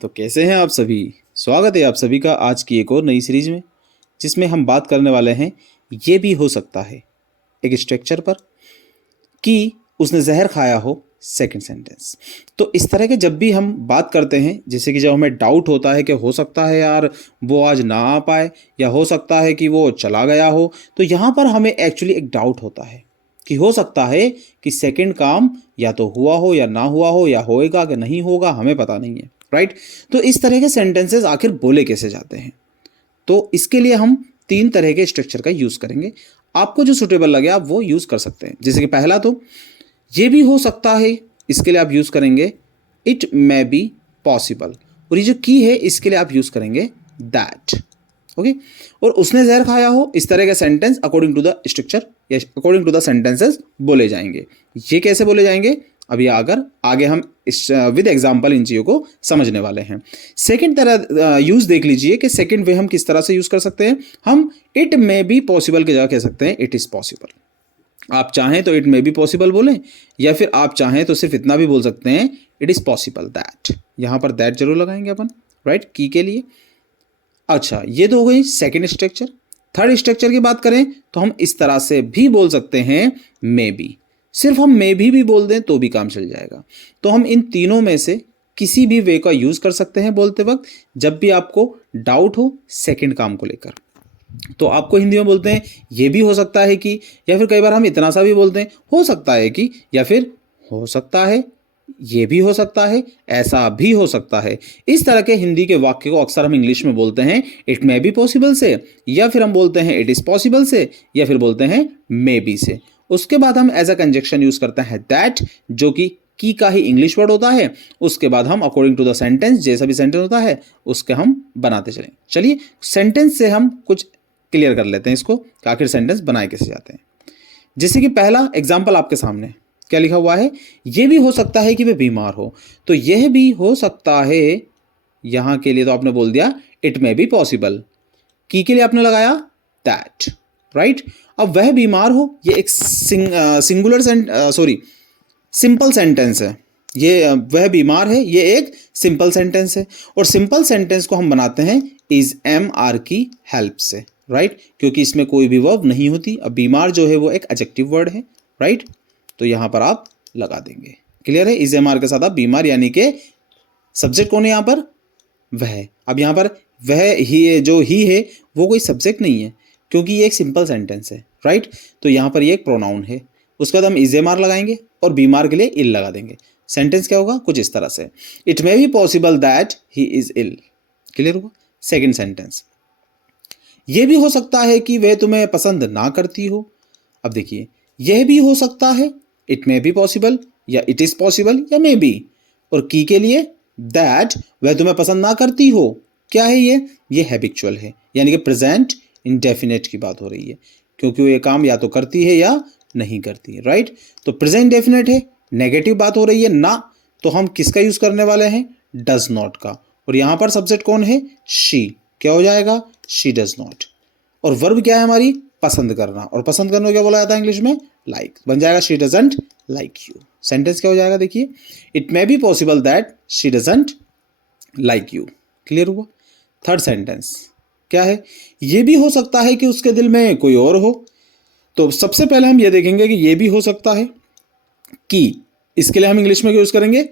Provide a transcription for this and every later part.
तो कैसे हैं आप सभी। स्वागत है आप सभी का आज की एक और नई सीरीज में, जिसमें हम बात करने वाले हैं ये भी हो सकता है एक स्ट्रक्चर पर कि उसने जहर खाया हो सेकंड सेंटेंस। तो इस तरह के जब भी हम बात करते हैं, जैसे कि जब हमें डाउट होता है कि हो सकता है यार वो आज ना आ पाए या हो सकता है कि वो चला गया हो, तो यहाँ पर हमें एक्चुअली एक डाउट होता है कि हो सकता है कि सेकंड काम या तो हुआ हो या ना हुआ हो या होएगा कि नहीं होगा, हमें पता नहीं है। राइट। तो इस तरह के सेंटेंसेस आखिर बोले कैसे जाते हैं, तो इसके लिए हम 3 तरह के स्ट्रक्चर का यूज करेंगे। आपको जो सुटेबल लगे आप वो यूज कर सकते हैं। जैसे कि पहला तो ये भी हो सकता है, इसके लिए आप यूज करेंगे इट मे बी पॉसिबल, और ये जो की है इसके लिए आप यूज करेंगे दैट। ओके। और उसने जहर खाया हो, इस तरह के sentence according to the structure या अकॉर्डिंग टू द सेंटेंसेस बोले जाएंगे। ये कैसे बोले जाएंगे अभी अगर आगे हम इस विद एग्जांपल इन चीज़ों को समझने वाले हैं। सेकंड तरह यूज देख लीजिए कि सेकंड वे हम किस तरह से यूज कर सकते हैं। हम इट मे बी पॉसिबल की जगह कह सकते हैं इट इज पॉसिबल। आप चाहें तो इट मे बी पॉसिबल बोलें, या फिर आप चाहें तो सिर्फ इतना भी बोल सकते हैं इट इज पॉसिबल दैट। यहां पर दैट जरूर लगाएंगे अपन, राइट, की के लिए। अच्छा, ये तो हो गई सेकंड स्ट्रक्चर। थर्ड स्ट्रक्चर की बात करें तो हम इस तरह से भी बोल सकते हैं मे बी। सिर्फ हम मे भी बोल दें तो भी काम चल जाएगा। तो हम इन तीनों में से किसी भी वे का यूज कर सकते हैं बोलते वक्त, जब भी आपको डाउट हो सेकंड काम को लेकर। तो आपको हिंदी में बोलते हैं ये भी हो सकता है कि, या फिर कई बार हम इतना सा भी बोलते हैं हो सकता है कि, या फिर हो सकता है, ये भी हो सकता है, ऐसा भी हो सकता है। इस तरह के हिंदी के वाक्य को अक्सर हम इंग्लिश में बोलते हैं इट मे बी पॉसिबल से, या फिर हम बोलते हैं इट इज पॉसिबल से, या फिर बोलते हैं मे बी से। उसके बाद हम एज अ कंजक्शन यूज करते हैं दैट, जो कि की का ही इंग्लिश वर्ड होता है। उसके बाद हम अकॉर्डिंग टू द सेंटेंस, जैसा भी सेंटेंस होता है उसके हम बनाते चलें। चलिए सेंटेंस से हम कुछ क्लियर कर लेते हैं इसको कि आखिर सेंटेंस बनाए कैसे जाते हैं। जैसे कि पहला एग्जाम्पल आपके सामने क्या लिखा हुआ है, यह भी हो सकता है कि वे बीमार हो। तो यह भी हो सकता है, यहां के लिए तो आपने बोल दिया इट मे बी पॉसिबल। की के लिए आपने लगाया दैट, राइट। अब वह बीमार हो, ये एक सिंगुलर सिंपल सेंटेंस है। ये वह बीमार है, ये एक सिंपल सेंटेंस है। और सिंपल सेंटेंस को हम बनाते हैं इज एम आर की हेल्प से, राइट, क्योंकि इसमें कोई भी वर्ब नहीं होती। अब बीमार जो है वो एक एडजेक्टिव वर्ड है, राइट। तो यहां पर आप लगा देंगे। क्लियर है, इज एम आर के साथ आप बीमार, यानी कि सब्जेक्ट कौन है यहां पर, वह। अब यहां पर वह ही, जो ही है वो कोई सब्जेक्ट नहीं है, क्योंकि ये एक सिंपल सेंटेंस है, राइट। तो यहां पर ये एक प्रोनाउन है। उसके बाद हम इज एम आर लगाएंगे और बीमार के लिए इल लगा देंगे। सेंटेंस क्या होगा, कुछ इस तरह से, it may be possible that he is ill. Clear हुआ। सेकेंड सेंटेंस, यह भी हो सकता है कि वह तुम्हें पसंद ना करती हो। अब देखिए, यह भी हो सकता है, इट मे बी पॉसिबल, या इट इज पॉसिबल, या मे बी। और की के लिए दैट, वह तुम्हें पसंद ना करती हो। क्या है ये हैबिचुअल है, यानी कि प्रेजेंट इंडेफिनेट की बात हो रही है, क्योंकि वो ये काम या तो करती है या नहीं करती है, राइट। तो प्रेजेंट इंडेफिनेट है, नेगेटिव बात हो रही है ना, तो हम किसका यूज करने वाले हैं, डज नॉट का। और यहां पर सब्जेक्ट कौन है, शी। क्या हो जाएगा, शी डज नॉट। और वर्ब क्या है हमारी, पसंद करना। और पसंद करने को क्या बोला जाता है इंग्लिश में, लाइक। बन जाएगा she doesn't like you. Sentence क्या हो जाएगा, देखिए, it may be possible that she doesn't like you. Clear हुआ। थर्ड सेंटेंस क्या है, यह भी हो सकता है कि उसके दिल में कोई और हो। तो सबसे पहले हम यह देखेंगे कि यह भी हो सकता है कि, इसके लिए हम इंग्लिश में यूज करेंगे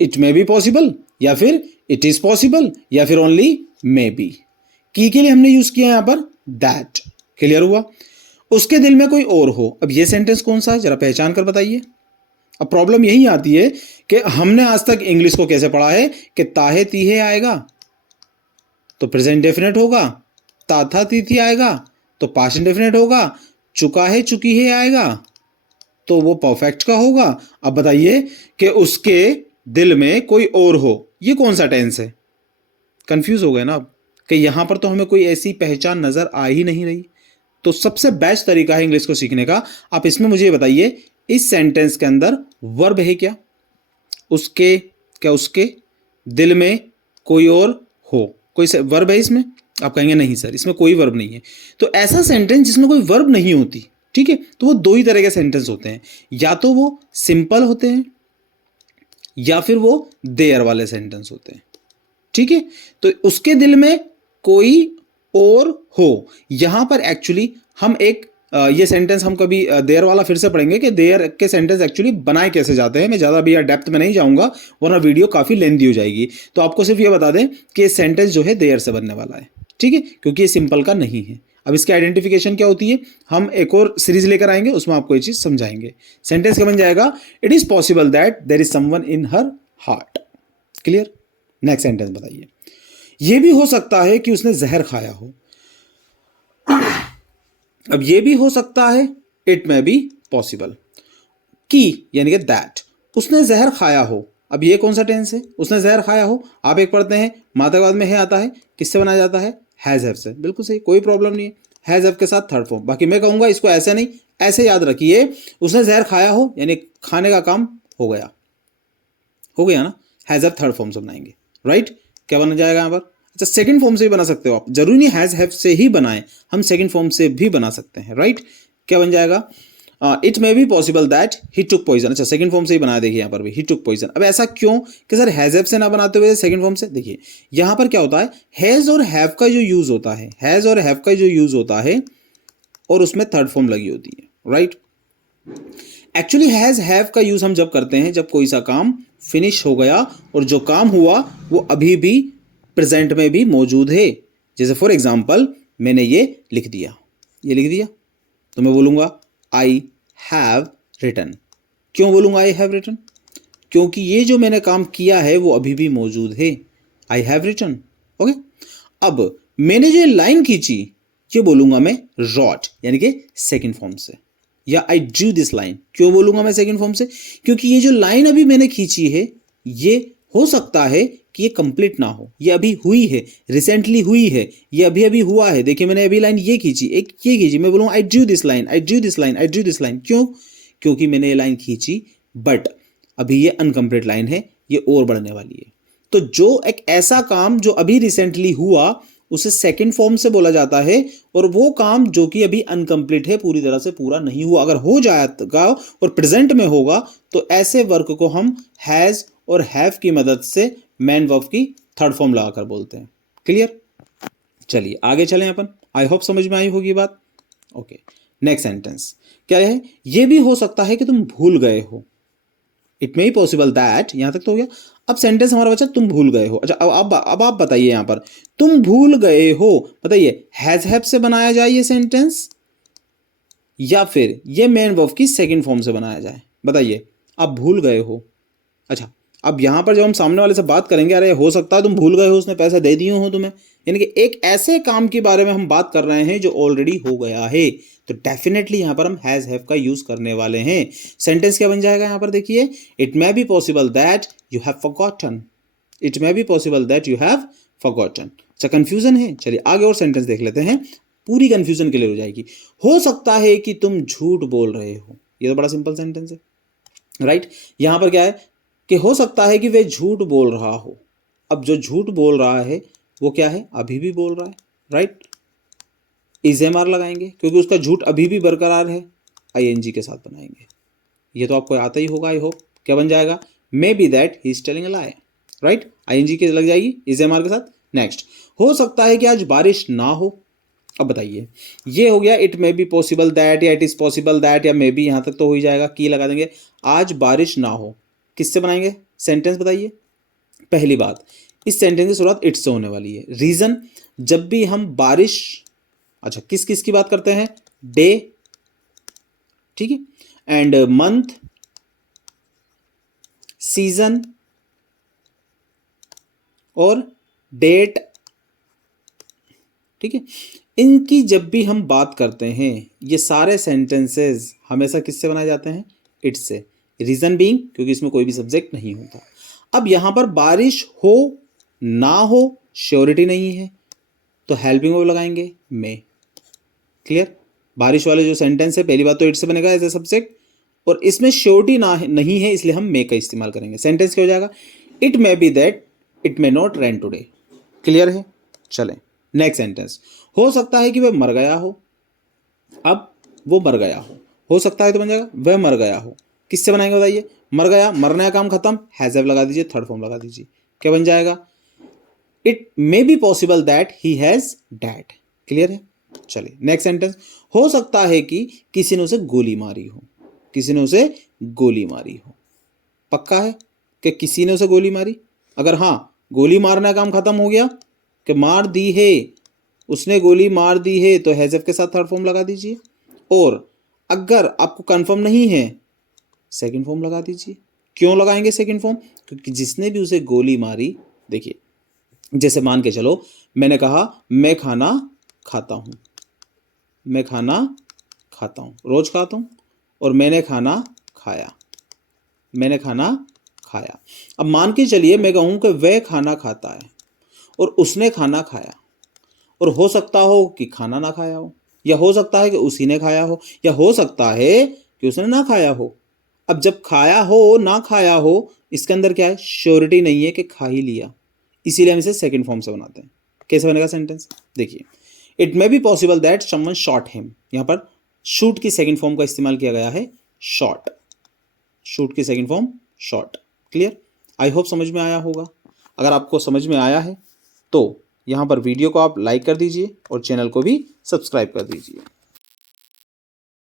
इट मे बी पॉसिबल, या फिर इट इज पॉसिबल, या फिर ओनली मे बी। की के लिए हमने यूज किया यहां पर दैट। क्लियर हुआ। उसके दिल में कोई और हो, अब ये सेंटेंस कौन सा है जरा पहचान कर बताइए। अब प्रॉब्लम यही आती है कि हमने आज तक इंग्लिश को कैसे पढ़ा है कि ताहे तीहे आएगा तो प्रेजेंट डेफिनेट होगा, ताथा तीथी आएगा तो पास्ट इंडेफिनेट होगा, चुका है चुकी है आएगा तो वो परफेक्ट का होगा। अब बताइए कि उसके दिल में कोई और हो, ये कौन सा टेंस है। कंफ्यूज हो गए ना अब, कि यहां पर तो हमें कोई ऐसी पहचान नजर आ ही नहीं रही। तो सबसे बेस्ट तरीका है इंग्लिश को सीखने का, आप इसमें मुझे बताइए इस सेंटेंस के अंदर वर्ब है क्या, उसके, क्या उसके दिल में कोई और हो, कोई वर्ब है इसमें। आप कहेंगे नहीं सर इसमें कोई वर्ब नहीं है। तो ऐसा सेंटेंस जिसमें कोई वर्ब नहीं होती, ठीक है, तो वो दो ही तरह के सेंटेंस होते हैं, या तो वो सिंपल होते हैं या फिर वो देयर वाले सेंटेंस होते हैं। ठीक है, तो उसके दिल में कोई और हो। यहां पर एक्चुअली हम एक ये सेंटेंस हम कभी देयर वाला फिर से पढ़ेंगे कि देयर के सेंटेंस एक्चुअली बनाए कैसे जाते हैं। मैं ज़्यादा भी डेप्थ में नहीं जाऊंगा वरना वीडियो काफ़ी लेंथी हो जाएगी। तो आपको सिर्फ ये बता दें कि ये सेंटेंस जो है देयर से बनने वाला है, ठीक है, क्योंकि ये सिंपल का नहीं है। अब इसकी आइडेंटिफिकेशन क्या होती है, हम एक और सीरीज लेकर आएंगे, उसमें आपको ये चीज़ समझाएंगे। सेंटेंस क्या बन जाएगा, it is possible that there is someone in her heart. Clear. Next sentence बताइए, यह भी हो सकता है कि उसने जहर खाया हो। अब ये भी हो सकता है, इट में बी पॉसिबल, कि यानी कि दैट उसने जहर खाया हो। अब ये कौन सा टेंस है, उसने जहर खाया हो। आप एक पढ़ते हैं मात्रवाद में है आता है, किससे बनाया जाता है, हैज हैव से। बिल्कुल सही, कोई प्रॉब्लम नहीं है, हैज हैव के साथ थर्ड फॉर्म। बाकी मैं कहूंगा इसको ऐसे नहीं, ऐसे याद रखिए, उसने जहर खाया हो यानी खाने का काम हो गया, हो गया ना, हैज हैव थर्ड फॉर्म से बनाएंगे, राइट। क्या बन जाएगा यहाँ पर, अच्छा सेकंड फॉर्म से भी बना सकते हो आप, जरूरी नहीं हैज हैव से ही बनाएं, हम सेकंड फॉर्म से भी बना सकते हैं, राइट। क्या बन जाएगा, it may be possible that he took poison. अच्छा सेकंड फॉर्म से ही बनाया, देखिए यहाँ पर भी ही टुक पॉइजन। अब ऐसा क्यों कि सर हैज हैव से ना बनाते हुए सेकंड फॉर्म से, देखिए यहाँ पर क्या होता है, हैज और हैव का जो यूज होता है, हैज और हैव का जो यूज होता है और उसमें थर्ड फॉर्म लगी होती है, राइट। एक्चुअली हैज हैव का यूज हम जब करते हैं जब कोई सा काम फिनिश हो गया और जो काम हुआ वो अभी भी प्रेजेंट में भी मौजूद है। जैसे फॉर एग्जाम्पल मैंने ये लिख दिया, ये लिख दिया, तो मैं बोलूंगा आई हैव रिटन। क्यों बोलूंगा आई हैव रिटन, क्योंकि ये जो मैंने काम किया है वो अभी भी मौजूद है, आई हैव रिटन। ओके, अब मैंने जो लाइन खींची ये बोलूंगा मैं रॉट, यानी कि सेकंड फॉर्म से, या आई ड्रू दिस लाइन। क्यों बोलूंगा मैं सेकंड फॉर्म से, क्योंकि ये जो लाइन अभी मैंने खींची है ये हो सकता है कि ये कंप्लीट ना हो, ये अभी हुई है, रिसेंटली हुई है, ये अभी अभी हुआ है। देखिए मैंने अभी लाइन ये खींची, एक ये खींची, मैं बोलूँगा I drew this line, I drew this line, I drew this line. क्यों, क्योंकि मैंने ये लाइन खींची बट अभी ये अनकम्प्लीट लाइन है, ये और बढ़ने वाली है। तो जो एक ऐसा काम जो अभी रिसेंटली हुआ उसे सेकंड फॉर्म से बोला जाता है, और वो काम जो कि अभी अनकम्प्लीट है, पूरी तरह से पूरा नहीं हुआ, अगर हो जाएगा और प्रेजेंट में होगा तो ऐसे वर्क को हम हैज और हैव की मदद से मैन वर्ब की थर्ड फॉर्म लगाकर बोलते हैं। क्लियर, चलिए आगे चलें अपन, आई होप समझ में आई होगी बात। ओके, नेक्स्ट सेंटेंस क्या है, यह भी हो सकता है कि तुम भूल गए हो। It may be possible that, यहां तक तो हो गया। अब सेंटेंस हमारा बच्चा तुम भूल गए हो। अच्छा अब आप बताइए यहां पर तुम भूल गए हो, बताइए हैज हैव से बनाया जाए ये सेंटेंस या फिर ये मेन वर्ब की सेकंड फॉर्म से बनाया जाए, बताइए। आप भूल गए हो, अच्छा अब यहां पर जब हम सामने वाले से बात करेंगे, अरे हो सकता है तुम भूल गए हो उसने पैसे दे दिए हो तुम्हें, यानी कि एक ऐसे काम के बारे में हम बात कर रहे हैं जो ऑलरेडी हो गया है, तो डेफिनेटली यहां पर हम हैज हैव का यूज करने वाले हैं। सेंटेंस क्या बन जाएगा यहां पर, देखिए it may be possible that you have forgotten, it may be possible that you have forgotten. अच्छा कंफ्यूजन है, चलिए आगे और सेंटेंस देख लेते हैं, पूरी कंफ्यूजन क्लियर हो जाएगी। हो सकता है कि तुम झूठ बोल रहे हो, ये तो बड़ा सिंपल सेंटेंस है, राइट। यहां पर क्या है कि हो सकता है कि वे झूठ बोल रहा हो। अब जो झूठ बोल रहा है वो क्या है, अभी भी बोल रहा है, राइट। इज़ेमार लगाएंगे क्योंकि उसका झूठ अभी भी बरकरार है, आईएनजी के साथ बनाएंगे, ये तो आपको आता ही होगा आई होप। क्या बन जाएगा, may be that he is telling a lie, right, ING के लग जाएगी इज़ेमार के साथ। नेक्स्ट, हो सकता है कि आज बारिश ना हो। अब बताइए, ये हो गया it may be possible that या इट इज पॉसिबल दैट या मे बी, यहां तक तो हो ही जाएगा, की लगा देंगे। आज बारिश ना हो, किससे बनाएंगे सेंटेंस बताइए। पहली बात, इस सेंटेंस की शुरुआत इट से होने वाली है। रीजन, जब भी हम बारिश, अच्छा किस किस की बात करते हैं, डे, ठीक है, एंड मंथ, सीजन और डेट, ठीक है, इनकी जब भी हम बात करते हैं ये सारे सेंटेंसेस हमेशा किससे बनाए जाते हैं, इट से। रीजन बीइंग क्योंकि इसमें कोई भी सब्जेक्ट नहीं होता। अब यहां पर बारिश हो ना हो श्योरिटी नहीं है, तो हेल्पिंग वर्ब लगाएंगे मे। क्लियर, बारिश वाले जो सेंटेंस है पहली बात तो इट से बनेगा एज ए सब्जेक्ट, और इसमें श्योरिटी ना नहीं है इसलिए हम मे का इस्तेमाल करेंगे। सेंटेंस क्या हो जाएगा, it may be that it may not rain today. Clear है, चलें नेक्स्ट सेंटेंस, हो सकता है कि वह मर गया हो। अब वो मर गया हो सकता है तो बन जाएगा वह मर गया हो, किससे बनाएंगे बताइए, मर गया, मरने का काम खत्म, हैज हैव लगा दीजिए, थर्ड फॉर्म लगा दीजिए। क्या बन जाएगा, it may be possible that he has dad. Clear है? चलिए नेक्स्ट सेंटेंस, हो सकता है कि किसी ने उसे गोली मारी हो। किसी ने उसे गोली मारी हो। पक्का है कि किसी ने उसे गोली मारी? अगर हाँ, गोली मारना काम खत्म हो गया कि मार दी है, उसने गोली मार दी है, तो हैज के साथ थर्ड फॉर्म लगा दीजिए। और अगर आपको कंफर्म नहीं है, सेकंड फॉर्म लगा दीजिए। क्यों लगाएंगे सेकंड फॉर्म? क्योंकि जिसने भी उसे गोली मारी, देखिए जैसे मान के चलो मैंने कहा मैं खाना खाता हूं, मैं खाना खाता हूं, रोज खाता हूं, और मैंने खाना खाया, मैंने खाना खाया। अब मान के चलिए मैं कहूं कि वह खाना खाता है और उसने खाना खाया, और हो सकता हो कि खाना ना खाया हो, या हो सकता है कि उसी ने खाया हो, या हो सकता है कि उसने ना खाया हो। अब जब खाया हो ना खाया हो, इसके अंदर क्या है? श्योरिटी नहीं है कि खा ही लिया, इसीलिए हम इसे सेकंड फॉर्म से बनाते हैं। कैसे बनेगा सेंटेंस? देखिए, it may be possible that someone shot him. यहां पर शूट की सेकंड फॉर्म का इस्तेमाल किया गया है, शॉट। शूट की second form shot. Clear? I hope समझ में आया होगा। अगर आपको समझ में आया है तो यहाँ पर वीडियो को आप लाइक कर दीजिए और चैनल को भी सब्सक्राइब कर दीजिए।